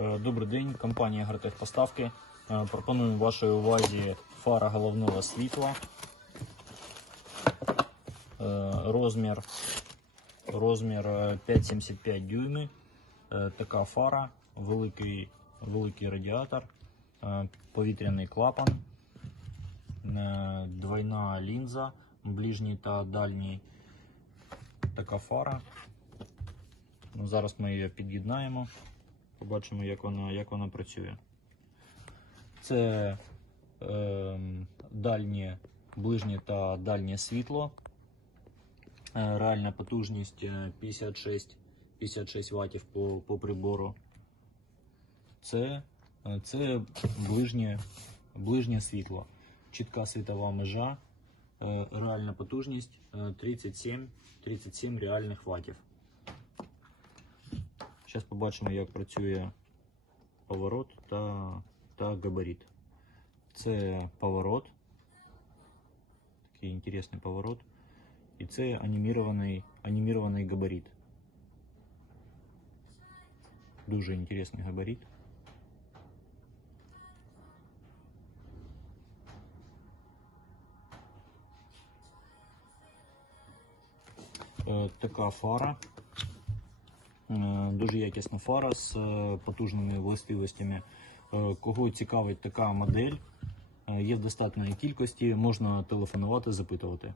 Е, Добрий день, компанія Гратехпоставки. Е, Пропоную вашій увазі фара головного світла. Е, Розмір, розмір е, 5,75 дюйми. Така фара, великий, великий радіатор, повітряний клапан, двойна лінза, ближній та дальній. Така фара. Зараз ми її під'єднаємо. Побачимо, як вона, як вона працює. Це е, дальнє, ближнє та дальнє світло. Е, реальна потужність е, 56, 56 Вт по, по прибору. Це, е, це ближнє, ближнє світло. Чітка світова межа. Е, реальна потужність е, 37, 37 реальних ватів. Зараз побачимо, як працює поворот та, та габарит. Це поворот. Такий інтересний поворот. І це анімірований, анімірований габарит. Дуже інтересний габарит. Е, Така фара. Е, Дуже якісна фара з е, потужними властивостями. Е, Кого цікавить така модель, є в достатньої кількості, можна телефонувати, запитувати.